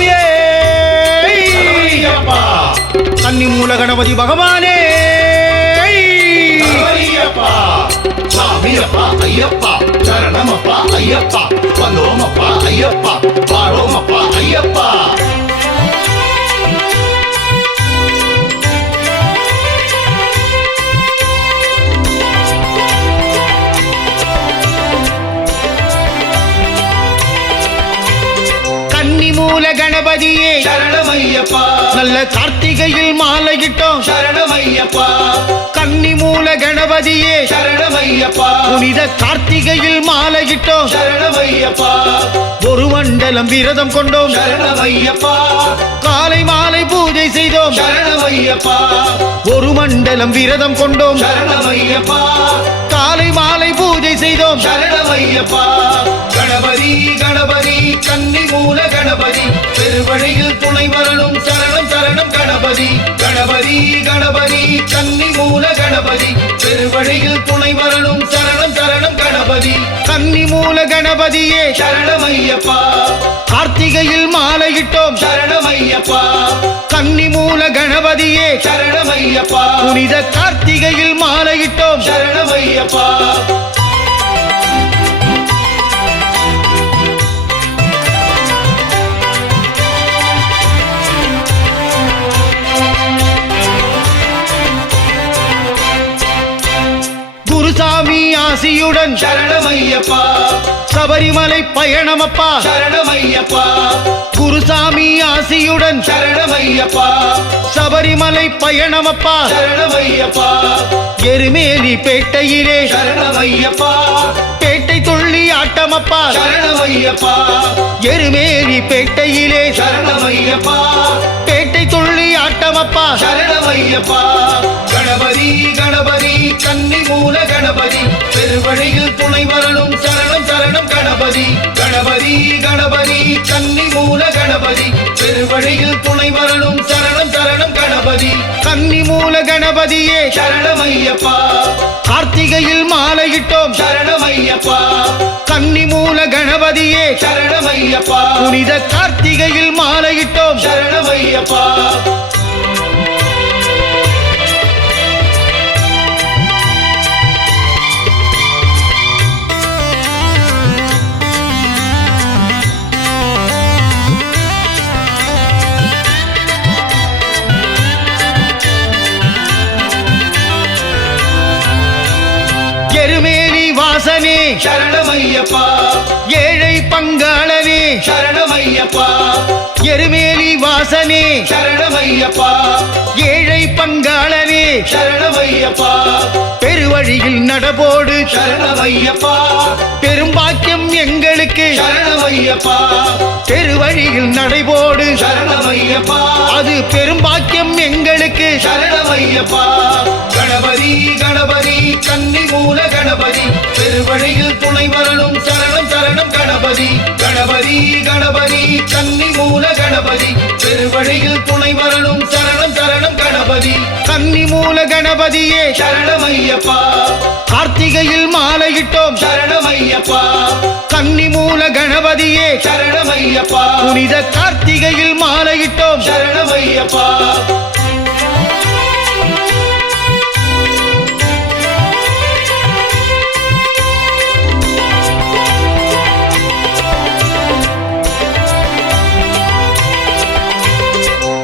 சுவாமியே கன்னி மூல கணபதி பகவானே சாமியப்பா ஐயப்பா சரணமப்பா ஐயப்பா வந்தோமப்பா ஐயப்பா பாரோமப்பா ஐயப்பா மூல கணபதியே சரணமையப்பா நல்ல கார்த்திகையில் மாலையிட்டோம் சரணமையப்பா கன்னி மூல கணபதியே சரணமையப்பா புனித கார்த்திகையில் மாலையிட்டோம் சரணமையப்பா ஒரு மண்டலம் விரதம் கொண்டோம் சரணமையப்பா காலை மாலை பூஜை செய்தோம் சரணமையப்பா ஒரு மண்டலம் விரதம் கொண்டோம் சரணமையப்பா காலை மாலை பூஜை செய்தோம் சரணமையப்பா கணபதி கணபதி கன்னி மூல கணபதி பெருவழியில் துணை வரணும் சரணம் சரணம் கணபதி கணபதி கணபதி கன்னி மூல கணபதி பெருவழியில் துணை வரணும் சரணம் சரணம் கணபதி கன்னி மூல கணபதியே சரணமையப்பா கார்த்திகையில் மாலையிட்டோம் சரணமையப்பா கன்னி மூல கணபதியே சரணமையப்பா புனித கார்த்திகையில் மாலையிட்டோம் சரணமையப்பா குருசாமி ஆசியுடன் சரணமையப்பா சபரிமலை பயணமப்பா சரணமையப்பா குருசாமி ஆசியுடன் சரணமையப்பா சபரிமலை பயணமப்பா சரணமையப்பா எருமேலி பேட்டையிலே சரணமையப்பா பேட்டை துள்ளி ஆட்டமப்பா சரணமையப்பா எருமேலி பேட்டையிலே சரணமையப்பா பேட்டை துள்ளி ஆட்டமப்பா சரணமையப்பா கணபதி கணபதி கன்னி மூல கணபதி பெருவழியில் துணை வரணும் சரணம் சரணம் கணபதி கணபதி கணபதி கன்னி மூல கணபதி பெருவழியில் துணை வரணும் சரணம் சரணம் கணபதி கன்னி மூல கணபதியே சரணமையப்பா கார்த்திகையில் மாலையிட்டோம் சரணமையப்பா கன்னி மூல கணபதியே சரணமையப்பா புனித கார்த்திகையில் மாலையிட்டோம் சரணமையப்பா எருமேலி வாசனே சரணமையப்பா ஏழை பங்காளனே சரணமையப்பா எருமேலி வாசனே சரணமையப்பா ஏழை பங்காளனே சரணமையப்பா பெருவழியில் நடபோடு சரணமையப்பா பெரும்பாக்கியம் எங்களுக்கு சரணமையப்பா பெருவழியில் நடைபோடு சரணமையப்பா அது பெரும்பாக்கியம் எங்களுக்கு சரணமையப்பா கணபதி கணபதி கன்னி மூல கணபதி பெருவழியில் துணை வரணும் சரணம் சரணம் கணபதி கணபதி கணபதி கன்னி மூல கணபதி பெருவழியில் துணை வரணும் சரணம் சரணம் கணபதி கன்னி மூல கணபதியே சரணமையப்பா கார்த்திகையில் மாலையிட்டோம் சரணமையப்பா கன்னி மூல கணபதியே சரணமையப்பா புனித கார்த்திகையில் மாலையிட்டோம் சரணமையப்பா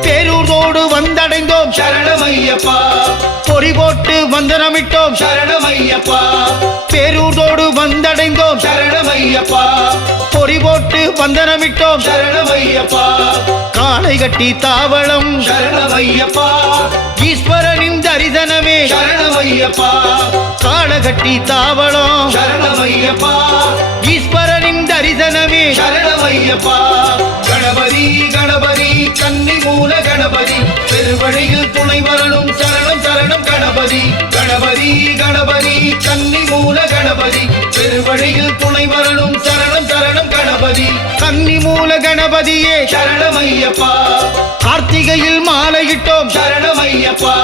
பேரூரோடு வந்தடைந்தோம் சரணமையப்பா பொறி போட்டு வந்தனமிட்டோம் சரணமையப்பா பேரூரோடு வந்தடைந்தோம் சரணமையப்பா பொறி போட்டு வந்தனமிட்டோம் சரணமையப்பா காளை கட்டி தாவளம் சரணமையப்பா ஈஸ்வரனின் தரிசனமே சரணமையப்பா காளகட்டி தாவளம் சரணமையப்பா ஈஸ்வரனின் தரிசனமே சரணமையப்பா கணபதி கணபதி கன்னி மூல கணபதி பெருவழியில் துணை வரணும் சரணம் சரணம் கணபதி கணபதி கணபதி கன்னி மூல கணபதி பெருவழியில் துணை வரணும் சரணம் சரணம் கணபதி கன்னி மூல கணபதியே சரணமையப்பா கார்த்திகையில் மாலையிட்டோம் சரணமையப்பா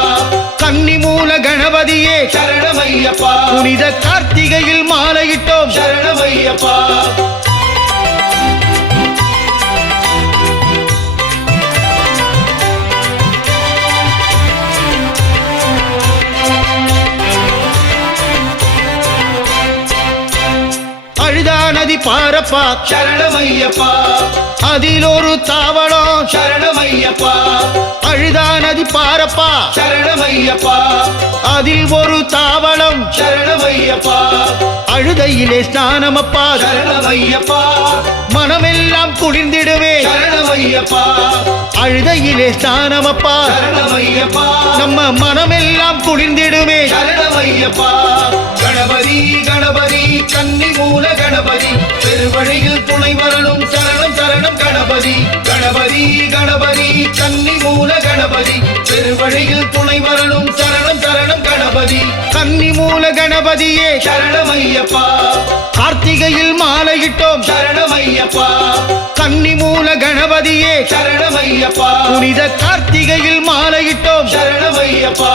கன்னி மூல கணபதியே சரணமையப்பா புனித கார்த்திகையில் மாலையிட்டோம் சரணமையப்பா நதி பாரப்பா சரணமையப்பா அதில் ஒரு தாவளம் சரணமையப்பா அழுதா நதி பாரப்பா சரணமையப்பா அதில் ஒரு தாவளம் சரணமையப்பா அழுதையிலே ஸ்நானமப்பா சரணமையப்பா மனமெல்லாம் குளிர்ந்திடுவே சரணமையப்பா அழுதையிலே ஸ்நானமப்பா சரணமையப்பா நம்ம மனமெல்லாம் குளிர்ந்திடுமே சரணமையப்பா கணபதி கணபதி கன்னி மூல கணபதி பெருவழியில் துணை வரணும் சரணம் சரணம் கணபதி கணபதி கணபதி கன்னி மூல கணபதி பெருவழியில் துணை வரணும் சரணம் சரணம் கணபதி கன்னி மூல கணபதியே சரணமையப்பா கார்த்திகையில் மாலையிட்டோம் சரணமையப்பா கன்னி மூல கணபதியே சரணமையப்பா புனித கார்த்திகையில் மாலையிட்டோம் சரணமையப்பா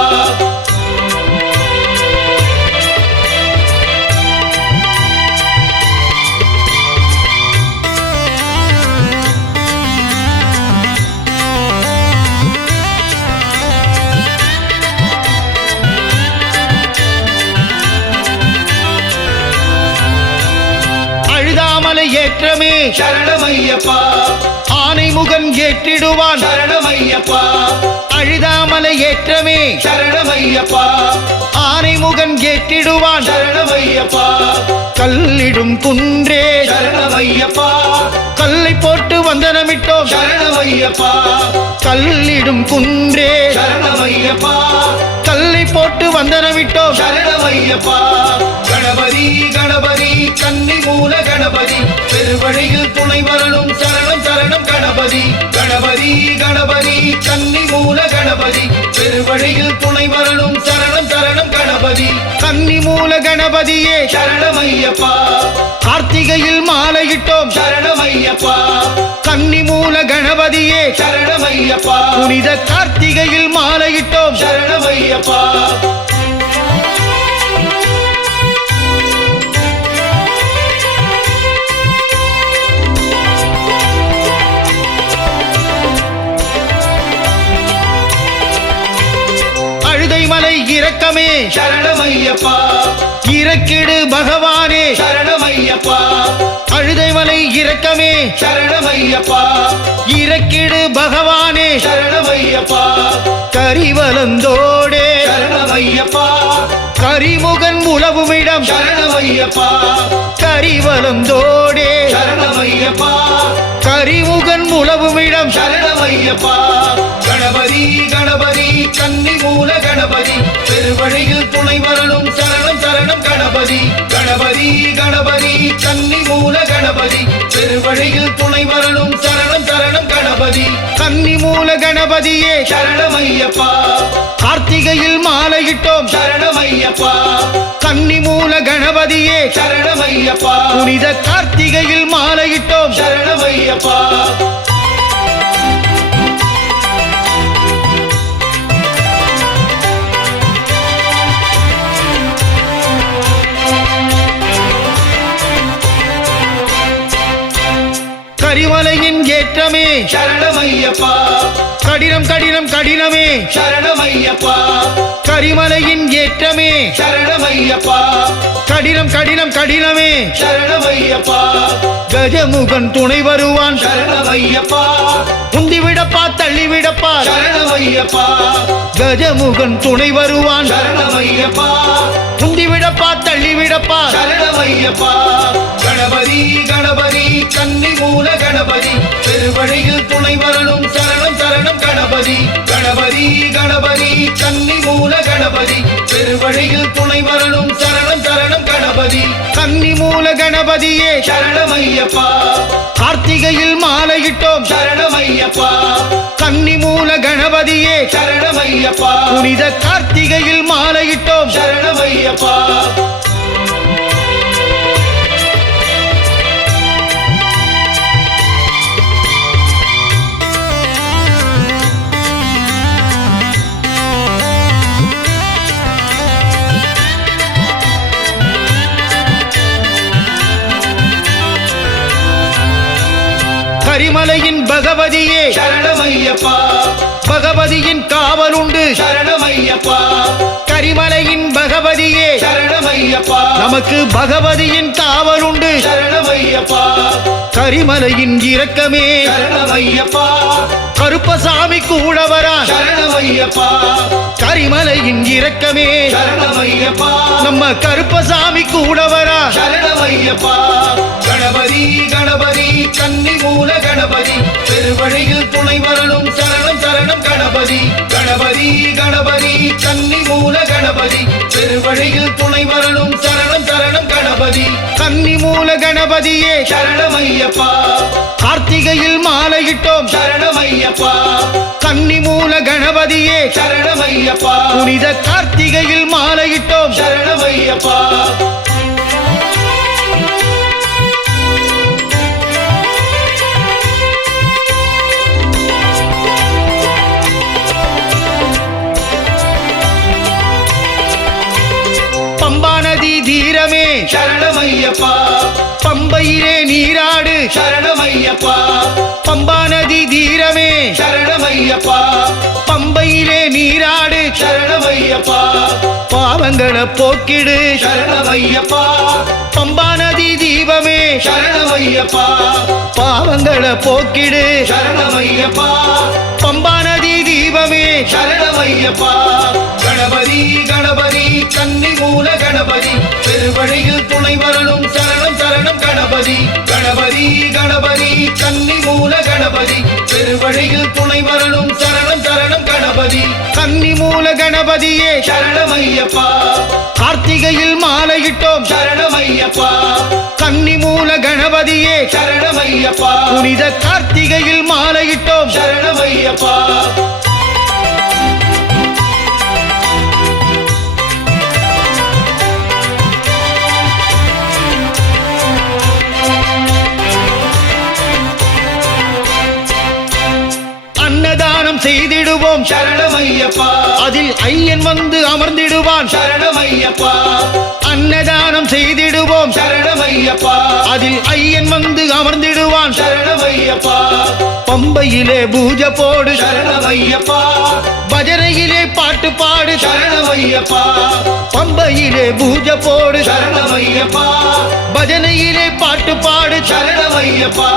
அழுதாமலை ஏற்றமே சரணமையப்பா ஆனைமுகன் ஏற்றிடுவான் சரணமையப்பா அழுதாமலை ஏற்றமே சரணமையப்பா ஆனைமுகன் ஏற்றிடுவான் சரணமையப்பா கல்லிடும் குன்றே சரணமையப்பா கல்லை போட்டு வந்தனமிட்டோம் சரணமையப்பா கல்லிடும் குன்றே சரணமையப்பா கல்லை போட்டு வந்தனமிட்டோம் சரணமையப்பா கணபதி கணபதி கன்னி மூல கணபதி பெருவழியில் துணை வரணும் சரணம் சரணம் கணபதி கணபதி கணபதி கன்னி மூல கணபதி பெருவழியில் துணை வரணும் சரணம் சரணம் கணபதி கன்னி மூல கணபதியே சரணமையப்பா கார்த்திகையில் மாலையிட்டோம் சரணமையப்பா கன்னி மூல கணபதியே சரணமையப்பா புனித கார்த்திகையில் மாலையிட்டோம் சரணமையப்பா அழுதை மலை இரக்கமே சரணமையப்பா இறக்கிடு பகவானே சரணமையப்பா அழுதை மலை இரக்கமே சரணமையப்பா இறக்கிடு பகவானே சரணமையப்பா கரிவலந்தோடே சரணமையப்பா கரிமுகன் உலவுமிடம் சரணமையப்பா கரிவலந்தோடே சரணமையப்பா கரிமுகன் உலவுமிடம் சரணமையப்பா கணபதி கணபதி கன்னி மூல கணபதி பெருவழியில் துணை வரணும் சரணம் சரணம் கணபதி கணபதி கணபதி கன்னி மூல கணபதி பெருவழியில் துணை வரணும் சரணம் சரணம் கணபதி கன்னி மூல கணபதியே சரணமையப்பா கார்த்திகையில் மாலையிட்டோம் சரணமையப்பா கன்னி மூல கணபதியே சரணமையப்பா புனித கார்த்திகையில் மாலையிட்டோம் சரணமையப்பா கரிமலையின் ஏற்றமே சரணமையப்பா கடினம் கடினம் கடினமே சரணமையப்பா கரிமலையின் ஏற்றமே சரணமையப்பா கடினம் கடினம் கடினமே சரணமையப்பா கஜமுகன் துணை வருவான் சரணமையப்பா உந்திவிடப்பா தள்ளிவிடப்பா சரணமையப்பா கஜமுகன் துணை வருவான் சரணமையப்பா உந்திவிடப்பா தள்ளிவிடப்பா சரணமையப்பா கணபதி கணபதி கன்னி மூல கணபதி பெருவழியில் துணை வரணும் சரணம் சரணம் கணபதி கணபதி கணபதி கன்னி மூல கணபதி பெருவழியில் துணை வரணும் சரணம் சரணம் கணபதி கன்னி மூல கணபதியே சரணமையப்பா கார்த்திகையில் மாலையிட்டோம் சரணமையப்பா கன்னி மூல கணபதியே சரணமையப்பா புனித கார்த்திகையில் மாலையிட்டோம் சரணமையப்பா கரிமலையின் பகவதியே சரணமையப்பா பகவதியின் காவலுண்டு சரணமையப்பா கரிமலையின் பகவதியே சரணமையப்பா நமக்கு பகவதியின் காவலுண்டு சரணமையப்பா கரிமலையின் இரக்கமே சரணமையப்பா கருப்பசாமி கூடவரா சரணமையப்பா கரிமலையின் இரக்கமே சரணமையப்பா நம்ம கருப்பசாமி கூடவரா சரணமையப்பா கணபதி கணபதி கன்னி மூல கணபதி பெருவழியில் துணை வரணும் சரணம் சரணம் கணபதி கணபதி கணபதி கன்னி மூல கணபதி பெருவழியில் துணை வரணும் சரணம் சரணம் கணபதி கன்னி மூல கணபதியே சரணமையப்பா கார்த்திகையில் மாலையிட்டோம் சரணமையப்பா கன்னி மூல கணபதியே சரணமையப்பா புனித கார்த்திகையில் மாலையிட்டோம் சரணமையப்பா பம்பா நதி தீரமே சரணமையப்பா பம்பையிலே நீராடு சரணமையப்பா பம்பா நதி தீரமே சரணமையப்பா பம்பையிலே நீராடு சரணமையப்பா பாவங்களை போக்கிடு சரணமையப்பா பம்பா நதி தீபமே சரணமையப்பா பாவங்களை போக்கிடு சரணமையப்பா பம்பா நதி தீபமே சரணமையப்பா கணபதி கணபதி கன்னி மூல கணபதி பெருவழியில் துணை வரணும் சரணம் சரணம் கணபதி கணபதி கணபதி கன்னி மூல கணபதி பெருவழியில் துணை வரணும் சரணம் சரணம் கணபதி கன்னி மூல கணபதியே சரணமையப்பா கார்த்திகையில் மாலையிட்டோம் சரணமையப்பா கன்னி மூல கணபதியே சரணமையப்பா புனித கார்த்திகையில் மாலையிட்டோம் சரணமையப்பா அன்னதானம் செய்திடுவோம் சரணமையப்பா அதில் ஐயன் வந்து அமர்ந்திடுவான் சரணமையப்பா அன்னதானம் செய்திடுவோம் சரணமையப்பா அதில் ஐயன் வந்து அமர்ந்திடுவான் சரணமையப்பா பம்பையிலே பூஜை போடு சரணமையப்பா பஜனையிலே பாட்டு பாடு சரணமையப்பா பம்பையிலே பூஜை போடு சரணமையப்பா பஜனையிலே பாட்டு பாடு சரணமையப்பா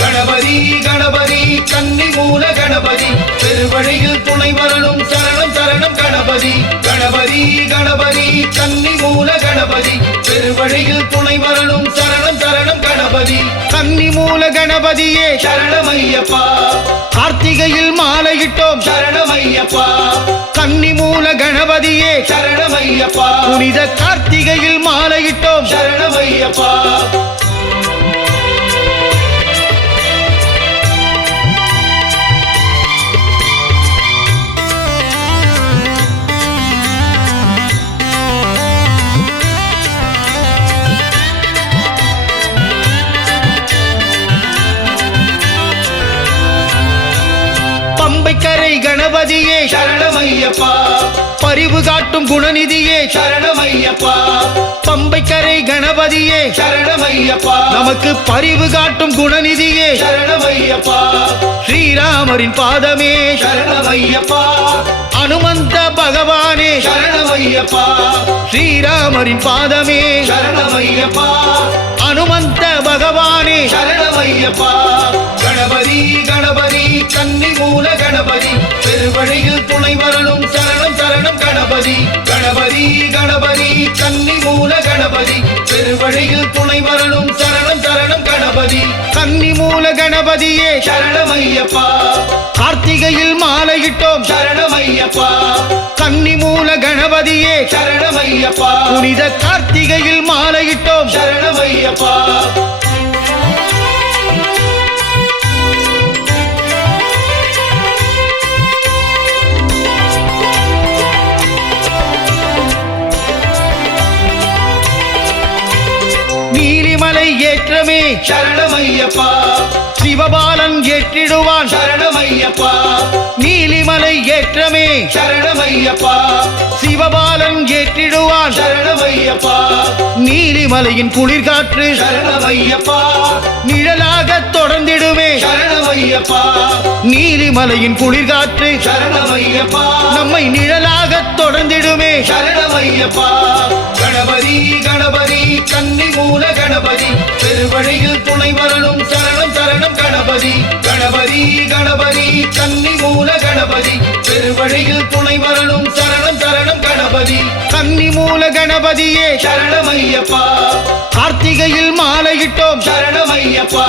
கணபதி கணபதி கன்னி மூல கணபதி பெருவழியில் துணை வரணும் சரணம் சரணம் கணபதி கணபதி கணபதி கன்னி மூல கணபதி பெருவழியில் துணை வரணும் சரணம் சரணம் கணபதி கன்னி மூல கணபதியே சரணமையப்பா கார்த்திகையில் மாலையிட்டோம் சரணமையப்பா கன்னி மூல கணபதியே சரணமையப்பா புனித கார்த்திகையில் மாலையிட்டோம் சரணமையப்பா பம்பைக்கரை கணபதியே சரணமையப்பா பரிவு காட்டும் குணநிதியே சரணமையப்பா பம்பைக்கரை கணபதியே சரணமையப்பா நமக்கு பரிவு காட்டும் குணநிதியே சரணமையப்பா ஸ்ரீராமரின் பாதமே சரணமையப்பா அனுமந்த பகவானே சரணமையப்பா ஸ்ரீராமரின் பாதமே சரணமையப்பா அனுமந்த பகவானே சரணமையப்பா கணபதி கணபதி கன்னி மூல கணபதி பெருவழியில் துணை வரணும் சரணம் சரணம் கணபதி கணபதி கணபதி கன்னி மூல கணபதி பெருவழியில் துணை வரணும் சரணம் சரணம் கணபதி கன்னி மூல கணபதியே சரணமையப்பா கார்த்திகையில் மாலையிட்டோம் சரணமையப்பா கன்னி மூல கணபதியே சரணமையப்பா புனித கார்த்திகையில் மாலையிட்டோம் சரணமையப்பா நீலிமலை ஏற்றமே சரணமையப்பா சிவபாலன் ஏற்றிடுவான் சரணமையப்பா நீலிமலை ஏற்றமே சரணமையப்பா சிவபாலன் ஏற்றிடுவான் சரணமையப்பா நீலிமலையின் குளிர்காற்று சரணமையப்பா நிழலாக தொடர்ந்திடுமே சரணமையப்பா நீலிமலையின் குளிர்காற்று சரணமையப்பா நம்மை நிழலாக தொடர்ந்திடுமே சரணமையப்பா கணபதி கணபதி கன்னி மூல கணபதி பெருவழியில் துணை வரணும் சரணம் சரணம் கணபதி கணபதி கணபதி கன்னி மூல கணபதி பெருவழியில் துணை வரணும் சரணம் சரணம் கணபதி கன்னி மூல கணபதியே சரணமையப்பா கார்த்திகையில் மாலையிட்டோம் சரணமையப்பா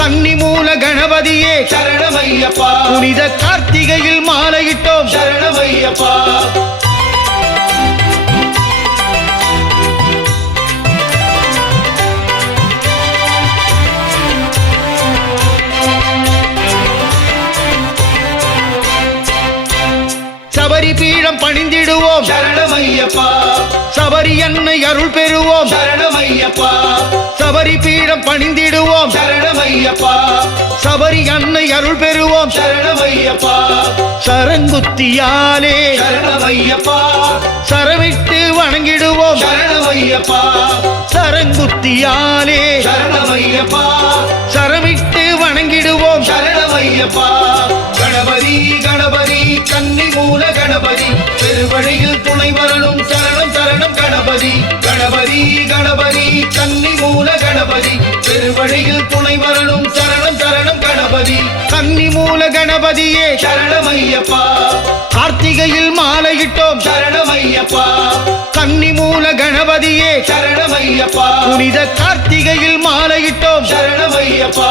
கன்னி மூல கணபதியே சரணமையப்பா புனித கார்த்திகையில் மாலையிட்டோம் சரணமையப்பா சபரி பீடம் பணிந்திடுவோம் சரணமையப்பா சபரி அன்னை அருள் பெறுவோம் சரணமையப்பா சபரி பீடம் பணிந்திடுவோம் சரணமையப்பா சபரி அன்னை அருள் பெறுவோம் சரணமையப்பா சரங்குத்தியாலே சரணமையப்பா சரமிட்டு வணங்கிடுவோம் சரணமையப்பா சரங்குத்தியாலே சரணமையப்பா சரமிட்டு வணங்கிடுவோம் சரணமையப்பா கணபதி கணபதி கன்னி மூல கணபதி பெருவழியில் துணை வரணும் சரணம் சரணம் கணபதி கணபதி கணபதி கன்னி மூல கணபதி பெருவழியில் துணை வரணும் சரணம் சரணம் கணபதி கன்னி மூல கணபதியே சரணமையப்பா கார்த்திகையில் மாலையிட்டோம் சரணமையப்பா கன்னி மூல கணபதியே சரணமையப்பா புனித கார்த்திகையில் மாலையிட்டோம் சரணமையப்பா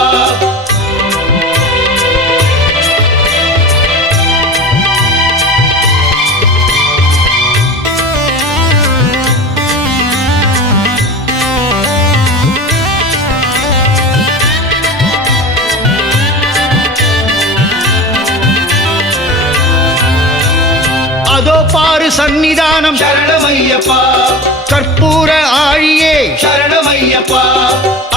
அதோ பாரு சந்நிதானம் சரணமையப்பா கற்பூர ஆழியே சரணமையப்பா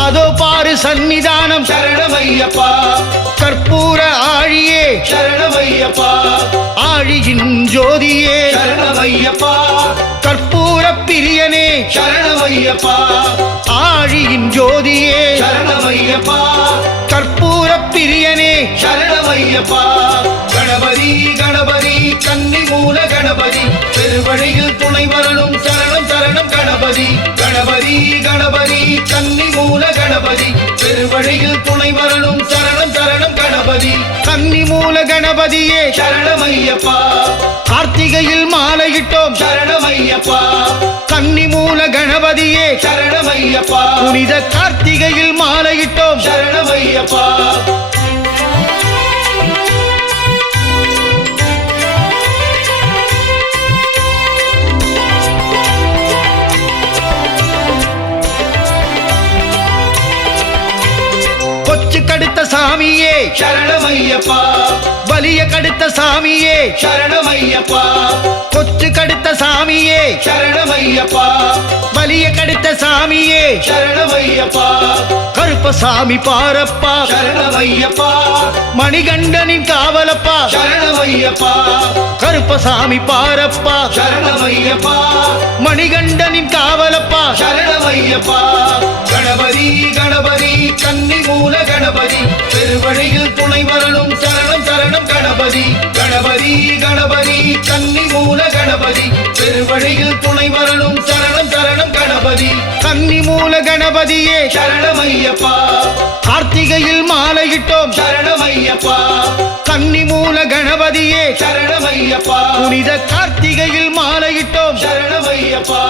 அதோ பாரு சந்நிதானம் சரணமையப்பா கற்பூர ஆழியே சரணமையப்பா ஆழியின் ஜோதியே சரணமையப்பா கற்பூர பிரியனே சரணமையப்பா ஆழியின் ஜோதியே சரணமையப்பா கற்பூர பிரியனே சரணமையப்பா கணபதி கணபதி கன்னி மூல கணபதி பெருவழியில் துணை வரணும் சரணம் சரணம் கணபதி கணபதி கணபதி கன்னி மூல கணபதி பெருவழியில் துணை வரணும் சரணம் சரணம் கணபதி கன்னி மூல கணபதியே சரணமையப்பா கார்த்திகையில் மாலையிட்டோம் சரணமையப்பா கன்னி மூல கணபதியே சரணமையப்பா புனித கார்த்திகையில் மாலையிட்டோம் சரணமையப்பா கொச்சு கடுத்த சாமியே சரணமையப்பா பலிய கடுத்த சாமியே சரணமையப்பா கொச்சு கடுத்த சாமியே சரணமையப்பா பலிய கடுத்த சாமியே சரணமையப்பா கருப்பசாமி பாரப்பா சரணமையப்பா மணிகண்டனின் காவலப்பா சரணமையப்பா கருப்பசாமி பாரப்பா சரணமையப்பா மணிகண்டனின் காவலப்பா சரணமையப்பா கணபதி கணபதி கன்னி மூல கணபதி பெருவழியில் துணை வரணும் சரணம் சரணம் கணபதி கணபதி கணபதி கன்னி மூல கணபதி பெருவழியில் துணை வரணும் சரணம் சரணம் கணபதி கன்னி மூல கணபதியே சரணமையப்பா கார்த்திகையில் மாலையிட்டோம் சரணமையப்பா கன்னி மூல கணபதியே சரணமையப்பா புனித கார்த்திகையில் மாலையிட்டோம் சரணமையப்பா